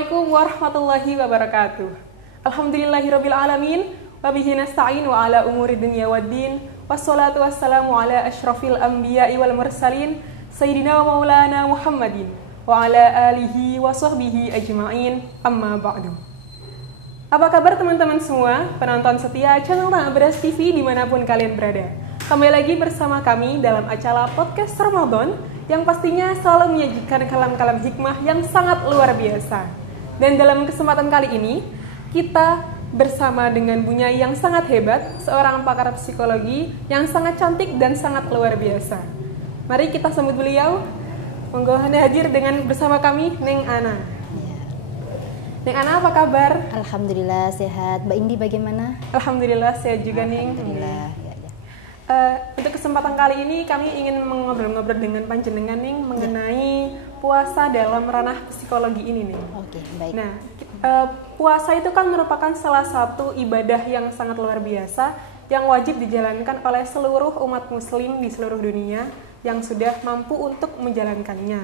Assalamualaikum warahmatullahi wabarakatuh. Alhamdulillahirabbil alamin wa bihi nasta'in wa ala umuri dunya waddin. Wassalatu wassalamu ala asyrafil anbiya'i wal mursalin sayyidina wa maulana Muhammadin wa ala alihi wa sahbihi ajma'in. Amma ba'du. Apa kabar teman-teman semua, penonton setia channel Abras TV dimanapun kalian berada. Kembali lagi bersama kami dalam acara podcast Ramadan yang pastinya selalu menyajikan kalam-kalam hikmah yang sangat luar biasa. Dan dalam kesempatan kali ini, kita bersama dengan Bu Nyai yang sangat hebat, seorang pakar psikologi yang sangat cantik dan sangat luar biasa. Mari kita sambut beliau. Monggo Anda hadir dengan bersama kami, Neng Ana. Neng Ana, apa kabar? Alhamdulillah sehat. Mbak Indi bagaimana? Alhamdulillah sehat juga, Neng. Alhamdulillah. Untuk kesempatan kali ini kami ingin mengobrol-ngobrol dengan panjenengan nih mengenai puasa dalam ranah psikologi ini nih. Oke, baik. Nah, puasa itu kan merupakan salah satu ibadah yang sangat luar biasa yang wajib dijalankan oleh seluruh umat muslim di seluruh dunia yang sudah mampu untuk menjalankannya.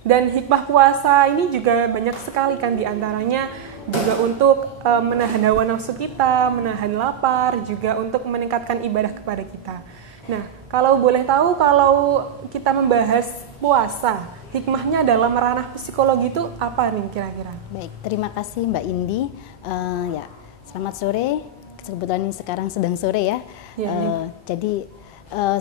Dan hikmah puasa ini juga banyak sekali kan, diantaranya juga untuk menahan hawa nafsu kita, menahan lapar, juga untuk meningkatkan ibadah kepada kita. Nah, kalau boleh tahu, kalau kita membahas puasa, hikmahnya dalam ranah psikologi itu apa nih kira-kira? Baik, terima kasih Mbak Indi. Ya, selamat sore. Kebetulan ini sekarang sedang sore ya. Jadi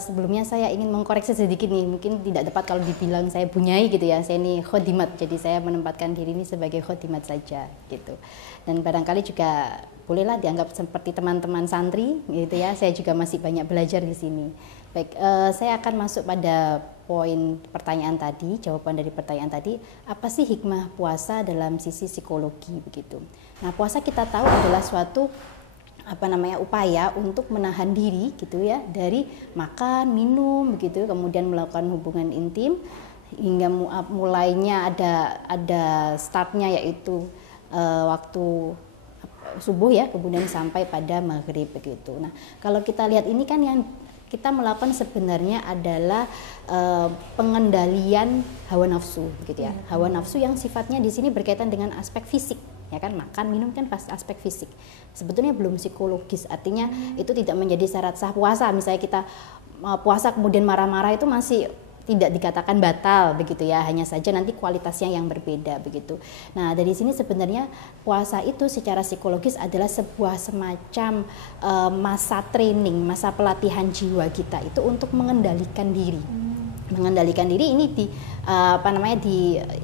sebelumnya saya ingin mengkoreksi sedikit nih, mungkin tidak tepat kalau dibilang saya Bu Nyai gitu ya, saya ini khodimat, jadi saya menempatkan diri ini sebagai khodimat saja gitu. Dan barangkali juga bolehlah dianggap seperti teman-teman santri gitu ya, saya juga masih banyak belajar di sini. Baik, saya akan masuk pada poin pertanyaan tadi, jawaban dari pertanyaan tadi, apa sih hikmah puasa dalam sisi psikologi begitu. Nah, puasa kita tahu adalah suatu upaya untuk menahan diri gitu ya dari makan, minum begitu, kemudian melakukan hubungan intim hingga mulainya ada startnya yaitu waktu subuh ya, kemudian sampai pada maghrib begitu. Nah, kalau kita lihat ini kan yang kita melakukan sebenarnya adalah pengendalian hawa nafsu gitu ya. Hawa nafsu yang sifatnya di sini berkaitan dengan aspek fisik. Ya kan, makan minum kan pas aspek fisik, sebetulnya belum psikologis, artinya itu tidak menjadi syarat sah puasa. Misalnya kita puasa kemudian marah-marah, itu masih tidak dikatakan batal begitu ya, hanya saja nanti kualitasnya yang berbeda begitu. Nah, dari sini sebenarnya puasa itu secara psikologis adalah sebuah semacam masa training, masa pelatihan jiwa kita itu untuk mengendalikan diri. Mengendalikan diri ini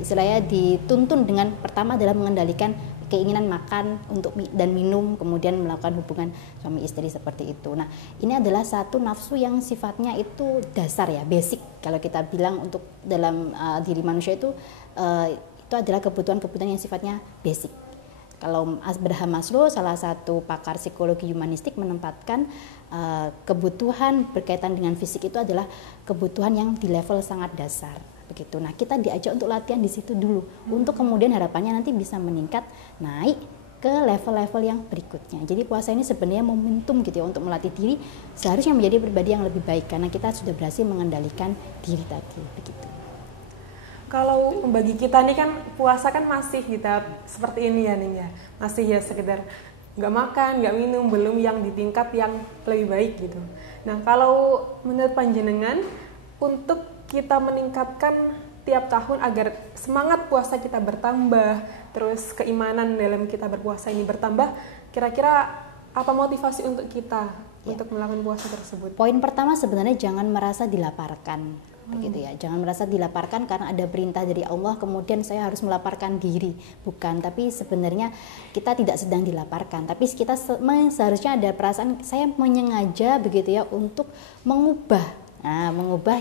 istilahnya dituntun dengan pertama adalah mengendalikan keinginan makan dan minum, kemudian melakukan hubungan suami istri seperti itu. Nah, ini adalah satu nafsu yang sifatnya itu dasar ya, basic. Kalau kita bilang untuk dalam diri manusia itu adalah kebutuhan-kebutuhan yang sifatnya basic. Kalau Abraham Maslow, salah satu pakar psikologi humanistik, menempatkan kebutuhan berkaitan dengan fisik itu adalah kebutuhan yang di level sangat dasar. Begitu. Nah, kita diajak untuk latihan di situ dulu, untuk kemudian harapannya nanti bisa meningkat naik ke level-level yang berikutnya. Jadi puasa ini sebenarnya momentum gitu ya untuk melatih diri seharusnya menjadi pribadi yang lebih baik karena kita sudah berhasil mengendalikan diri tadi begitu. Kalau bagi kita nih kan puasa kan masih kita seperti ini ya Ning ya, masih ya sekedar nggak makan, nggak minum, belum yang di tingkat yang lebih baik gitu. Nah, kalau menurut panjenengan untuk kita meningkatkan tiap tahun agar semangat puasa kita bertambah, terus keimanan dalam kita berpuasa ini bertambah, kira-kira apa motivasi untuk kita untuk melakukan puasa tersebut? Poin pertama sebenarnya jangan merasa dilaparkan, begitu ya. Jangan merasa dilaparkan karena ada perintah dari Allah, kemudian saya harus melaparkan diri. Bukan, tapi sebenarnya kita tidak sedang dilaparkan, tapi kita seharusnya ada perasaan saya menyengaja begitu ya untuk mengubah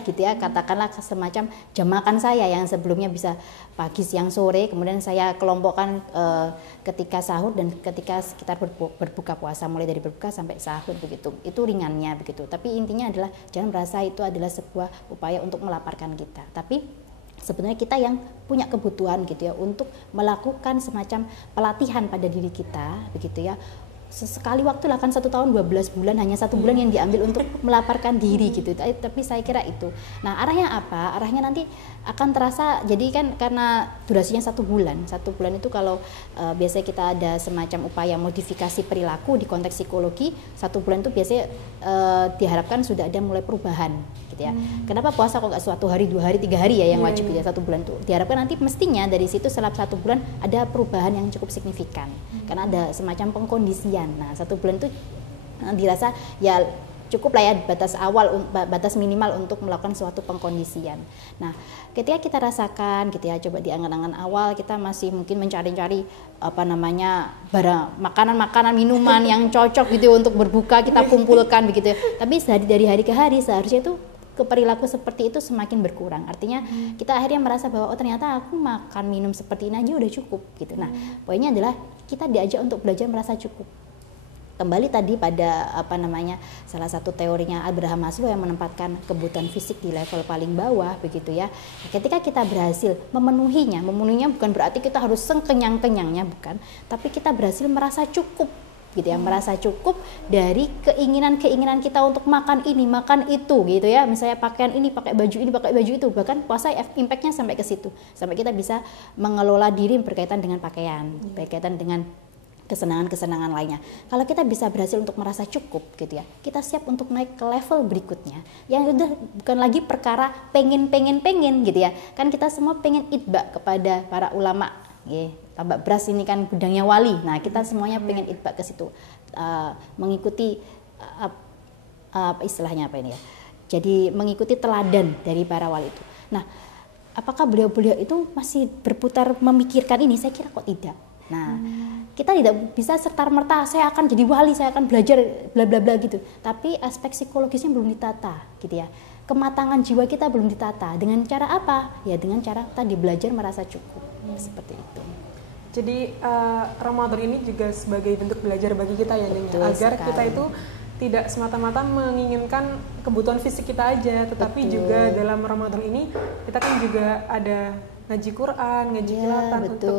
gitu ya, katakanlah semacam jam makan saya yang sebelumnya bisa pagi, siang, sore, kemudian saya kelompokkan ketika sahur dan ketika sekitar berbuka puasa, mulai dari berbuka sampai sahur begitu. Itu ringannya begitu. Tapi intinya adalah jangan merasa itu adalah sebuah upaya untuk melaparkan kita. Tapi sebenarnya kita yang punya kebutuhan gitu ya untuk melakukan semacam pelatihan pada diri kita begitu ya, sesekali waktu lah kan 1 tahun 12 bulan, hanya 1 bulan yang diambil untuk melaparkan diri gitu. Tapi saya kira itu. Nah, arahnya apa? Arahnya nanti akan terasa, jadi kan karena durasinya 1 bulan. 1 bulan itu kalau biasanya kita ada semacam upaya modifikasi perilaku di konteks psikologi, 1 bulan itu biasanya diharapkan sudah ada mulai perubahan gitu ya. Kenapa puasa kok nggak 1 hari, 2 hari, 3 hari ya yang wajib gitu ya, 1 bulan itu diharapkan nanti mestinya dari situ setelah 1 bulan ada perubahan yang cukup signifikan karena ada semacam pengkondisian. Nah, 1 bulan itu dirasa ya cukup lah ya batas minimal untuk melakukan suatu pengkondisian. Nah, ketika kita rasakan gitu ya, coba di angan-angan awal kita masih mungkin mencari-cari barang makanan minuman yang cocok gitu untuk berbuka, kita kumpulkan begitu ya. Tapi dari hari ke hari seharusnya itu perilaku seperti itu semakin berkurang. Artinya kita akhirnya merasa bahwa ternyata aku makan minum seperti ini aja udah cukup gitu. Nah, poinnya adalah kita diajak untuk belajar merasa cukup. Kembali tadi pada salah satu teorinya Abraham Maslow yang menempatkan kebutuhan fisik di level paling bawah begitu ya. Ketika kita berhasil memenuhinya bukan berarti kita harus sekenyang-kenyangnya, bukan, tapi kita berhasil merasa cukup gitu ya, merasa cukup dari keinginan kita untuk makan ini, makan itu gitu ya. Misalnya pakaian ini, pakai baju itu, bahkan puasa impact-nya sampai ke situ. Sampai kita bisa mengelola diri berkaitan dengan pakaian, berkaitan dengan kesenangan-kesenangan lainnya. Kalau kita bisa berhasil untuk merasa cukup gitu ya, kita siap untuk naik ke level berikutnya yang udah bukan lagi perkara pengen gitu ya. Kan kita semua pengen itba kepada para ulama ya. Tambak beras ini kan gudangnya wali. Nah, kita semuanya pengen itba ke situ, mengikuti istilahnya apa ini ya. Jadi mengikuti teladan dari para wali itu. Nah, apakah beliau-beliau itu masih berputar memikirkan ini? Saya kira kok tidak. Nah, kita tidak bisa serta-merta saya akan jadi wali, saya akan belajar bla bla bla gitu. Tapi aspek psikologisnya belum ditata gitu ya. Kematangan jiwa kita belum ditata. Dengan cara apa? Ya dengan cara tadi belajar merasa cukup. Seperti itu. Jadi Ramadan ini juga sebagai bentuk belajar bagi kita ya, Neng, agar sekali. Kita itu tidak semata-mata menginginkan kebutuhan fisik kita aja, tetapi juga dalam Ramadan ini kita kan juga ada ngaji Quran, ngaji Qiratan untuk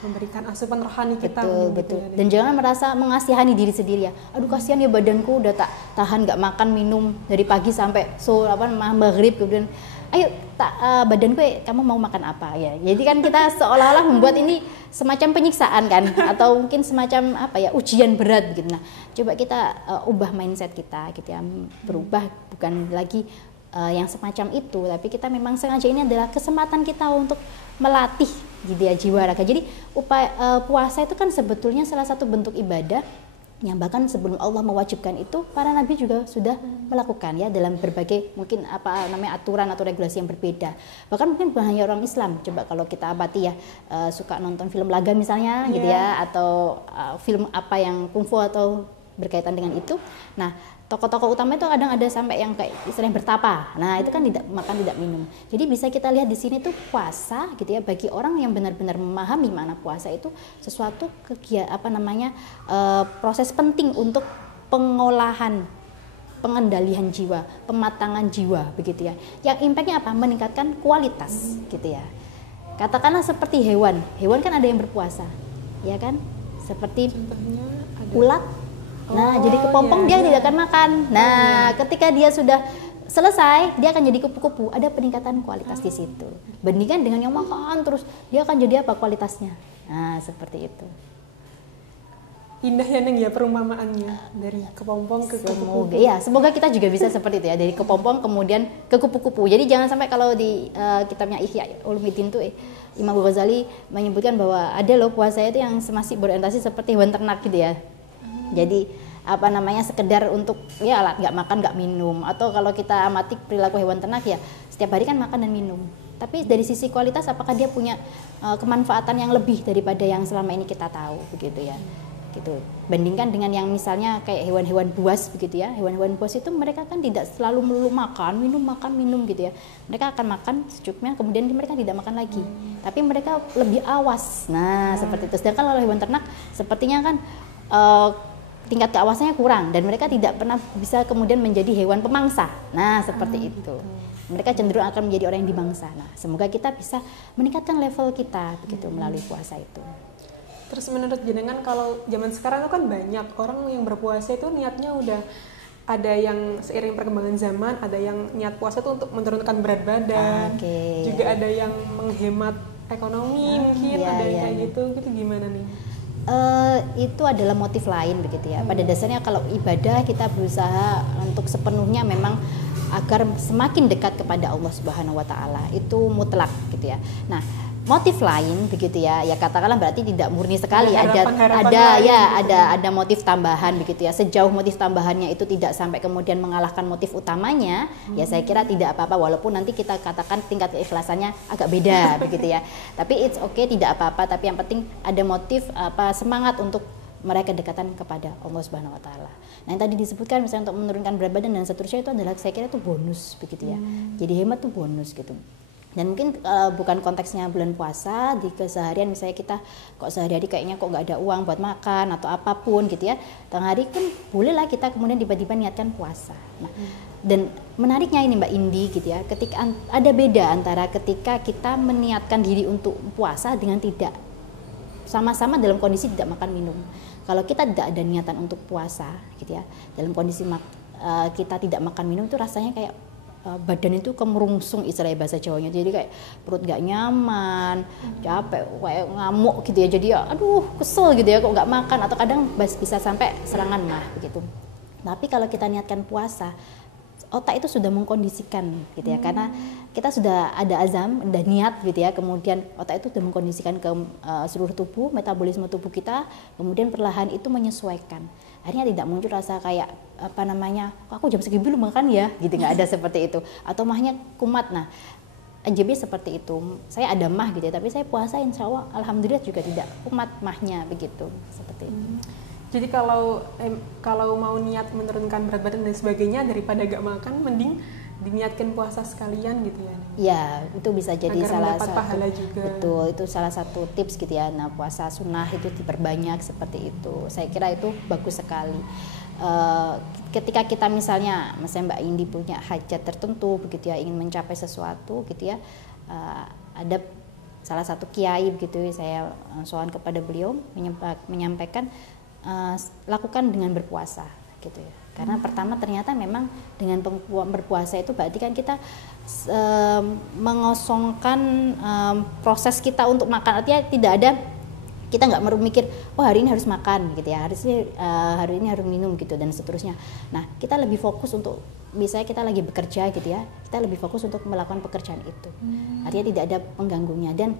memberikan asupan rohani kita. Betul. Ya, dan jangan merasa mengasihani diri sendiri ya. Aduh kasihan ya badanku udah tak tahan nggak makan minum dari pagi sampai maghrib, kemudian ayo badanku kamu mau makan apa ya. Jadi kan kita seolah-olah membuat ini semacam penyiksaan kan, atau mungkin semacam ujian berat gitu. Nah, coba kita ubah mindset kita gitu ya, berubah bukan lagi yang semacam itu, tapi kita memang sengaja ini adalah kesempatan kita untuk melatih gitu ya jiwa raga. Jadi puasa itu kan sebetulnya salah satu bentuk ibadah yang bahkan sebelum Allah mewajibkan itu para nabi juga sudah melakukan ya dalam berbagai mungkin aturan atau regulasi yang berbeda. Bahkan mungkin bukan hanya orang Islam. Coba kalau kita amati ya, suka nonton film laga misalnya gitu ya, atau film apa yang kungfu atau berkaitan dengan itu. Nah, tokoh-tokoh utama itu kadang ada sampai yang kayak istilahnya bertapa. Nah, itu kan tidak makan, tidak minum. Jadi bisa kita lihat di sini tuh puasa gitu ya, bagi orang yang benar-benar memahami makna puasa itu sesuatu proses penting untuk pengolahan, pengendalian jiwa, pematangan jiwa begitu ya. Yang impactnya apa? Meningkatkan kualitas gitu ya. Katakanlah seperti hewan kan ada yang berpuasa, ya kan? Seperti contohnya ada ulat. Nah, jadi kepompong dia tidak akan makan. Nah, ketika dia sudah selesai, dia akan jadi kupu-kupu. Ada peningkatan kualitas di situ. Bandingkan dengan yang makan terus, dia akan jadi apa kualitasnya? Nah, seperti itu. Indah ya, Neng ya, perumpamaannya dari kepompong ke kupu-kupu. Semoga kita juga bisa seperti itu ya, dari kepompong kemudian ke kupu-kupu. Jadi jangan sampai kalau di kitabnya Ihya Ulumuddin tuh Imam Ghazali menyebutkan bahwa ada loh puasa itu yang masih berorientasi seperti hewan ternak gitu ya. Jadi sekedar untuk nggak makan nggak minum, atau kalau kita amati perilaku hewan ternak ya setiap hari kan makan dan minum. Tapi dari sisi kualitas apakah dia punya kemanfaatan yang lebih daripada yang selama ini kita tahu begitu ya. Gitu. Bandingkan dengan yang misalnya kayak hewan-hewan buas begitu ya. Hewan-hewan buas itu mereka kan tidak selalu melulu makan minum gitu ya. Mereka akan makan secukupnya, kemudian mereka tidak makan lagi. Tapi mereka lebih awas. Nah, seperti itu. Sedangkan kalau hewan ternak sepertinya kan tingkat keawasannya kurang dan mereka tidak pernah bisa kemudian menjadi hewan pemangsa. Nah, seperti itu. Mereka cenderung akan menjadi orang yang dimangsa. Nah, semoga kita bisa meningkatkan level kita begitu melalui puasa itu. Terus menurut jenengan kalau zaman sekarang itu kan banyak orang yang berpuasa itu niatnya udah ada yang seiring perkembangan zaman, ada yang niat puasa itu untuk menurunkan berat badan, juga ada yang menghemat ekonomi mungkin, ada yang kayak gitu gimana nih? Itu adalah motif lain begitu ya. Pada dasarnya kalau ibadah kita berusaha untuk sepenuhnya memang agar semakin dekat kepada Allah Subhanahu wa taala. Itu mutlak gitu ya. Nah, motif lain begitu ya, ya katakanlah berarti tidak murni sekali, ada motif tambahan begitu ya. Sejauh motif tambahannya itu tidak sampai kemudian mengalahkan motif utamanya, ya saya kira tidak apa-apa, walaupun nanti kita katakan tingkat keikhlasannya agak beda begitu ya. Tapi it's okay, tidak apa-apa, tapi yang penting ada motif semangat untuk meraih kedekatan kepada Allah Subhanahu wa taala. Nah, yang tadi disebutkan misalnya untuk menurunkan berat badan dan seterusnya itu adalah saya kira itu bonus begitu ya. Jadi hemat itu bonus gitu. Dan mungkin bukan konteksnya bulan puasa, di keseharian misalnya kita kok sehari-hari kayaknya kok nggak ada uang buat makan atau apapun gitu ya, tengah hari kan bolehlah kita kemudian tiba-tiba niatkan puasa. Nah, dan menariknya ini Mbak Indi gitu ya, ketika ada beda antara ketika kita meniatkan diri untuk puasa dengan tidak, sama-sama dalam kondisi tidak makan minum. Kalau kita tidak ada niatan untuk puasa gitu ya, dalam kondisi kita tidak makan minum itu rasanya kayak badan itu kemerungsung istilah bahasa Jawanya, jadi kayak perut gak nyaman, capek, kayak ngamuk gitu ya, jadi ya aduh kesel gitu ya kok nggak makan, atau kadang bisa sampai serangan mah begitu. Tapi kalau kita niatkan puasa, otak itu sudah mengkondisikan gitu ya, karena kita sudah ada azam, udah niat gitu ya, kemudian otak itu sudah mengkondisikan ke seluruh tubuh, metabolisme tubuh kita, kemudian perlahan itu menyesuaikan. Akhirnya tidak muncul rasa kayak aku jam segini belum makan ya, gitu, nggak ada seperti itu, atau mahnya kumat. Nah, NJB seperti itu, saya ada mah gitu ya, tapi saya puasa insya Allah alhamdulillah juga tidak kumat mahnya begitu, seperti itu. Jadi kalau mau niat menurunkan berat badan dan sebagainya, daripada gak makan, mending diniatkan puasa sekalian gitu ya. Ya, itu bisa jadi agar salah satu pahala juga. Betul, itu salah satu tips gitu ya. Nah, puasa sunnah itu diperbanyak seperti itu. Saya kira itu bagus sekali. Ketika kita misalnya Mbak Indi punya hajat tertentu begitu ya, ingin mencapai sesuatu gitu ya, ada salah satu kiai begitu, saya sowan kepada beliau menyampaikan lakukan dengan berpuasa gitu ya. Karena pertama ternyata memang dengan berpuasa itu berarti kan kita mengosongkan proses kita untuk makan, artinya tidak ada, kita nggak mikir hari ini harus makan gitu ya, hari ini harus minum gitu dan seterusnya. Nah, kita lebih fokus untuk, misalnya kita lagi bekerja gitu ya, kita lebih fokus untuk melakukan pekerjaan itu. Artinya tidak ada pengganggunya, dan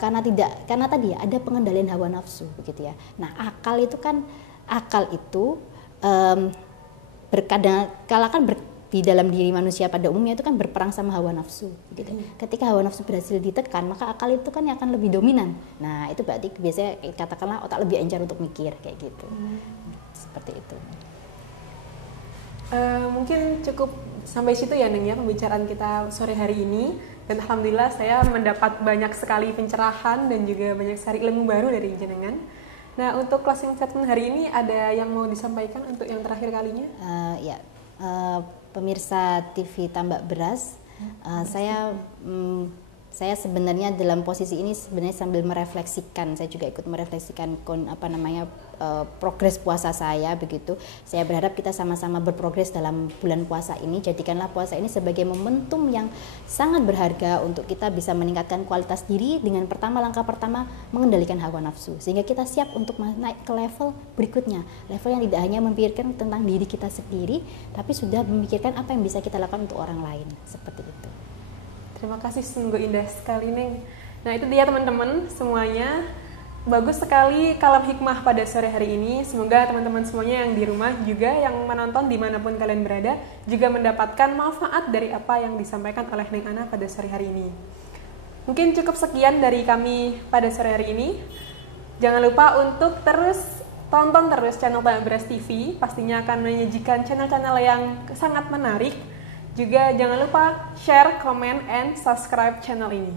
karena tadi ada pengendalian hawa nafsu begitu ya. Nah, akal itu di dalam diri manusia pada umumnya itu kan berperang sama hawa nafsu gitu. Ketika hawa nafsu berhasil ditekan, maka akal itu kan akan lebih dominan. Nah, itu berarti biasanya katakanlah otak lebih encer untuk mikir kayak gitu. Seperti itu. Mungkin cukup sampai situ ya Neng ya pembicaraan kita sore hari ini, dan alhamdulillah saya mendapat banyak sekali pencerahan dan juga banyak sekali ilmu baru dari jenengan. Nah, untuk closing statement hari ini ada yang mau disampaikan untuk yang terakhir kalinya? Pemirsa TV Tambak Beras, saya sebenarnya dalam posisi ini sebenarnya sambil merefleksikan, saya juga ikut merefleksikan progres puasa saya begitu. Saya berharap kita sama-sama berprogres dalam bulan puasa ini. Jadikanlah puasa ini sebagai momentum yang sangat berharga untuk kita bisa meningkatkan kualitas diri dengan langkah pertama mengendalikan hawa nafsu, sehingga kita siap untuk naik ke level berikutnya, level yang tidak hanya memikirkan tentang diri kita sendiri, tapi sudah memikirkan apa yang bisa kita lakukan untuk orang lain, seperti itu. Terima kasih, sungguh indah sekali Neng. Nah, itu dia teman-teman semuanya. Bagus sekali kalam hikmah pada sore hari ini. Semoga teman-teman semuanya yang di rumah juga, yang menonton dimanapun kalian berada, juga mendapatkan manfaat dari apa yang disampaikan oleh Neng Ana pada sore hari ini. Mungkin cukup sekian dari kami pada sore hari ini. Jangan lupa untuk tonton terus channel Tambak Beras TV. Pastinya akan menyajikan channel-channel yang sangat menarik. Juga jangan lupa share, comment, and subscribe channel ini.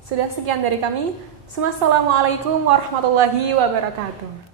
Sudah sekian dari kami. Assalamualaikum warahmatullahi wabarakatuh.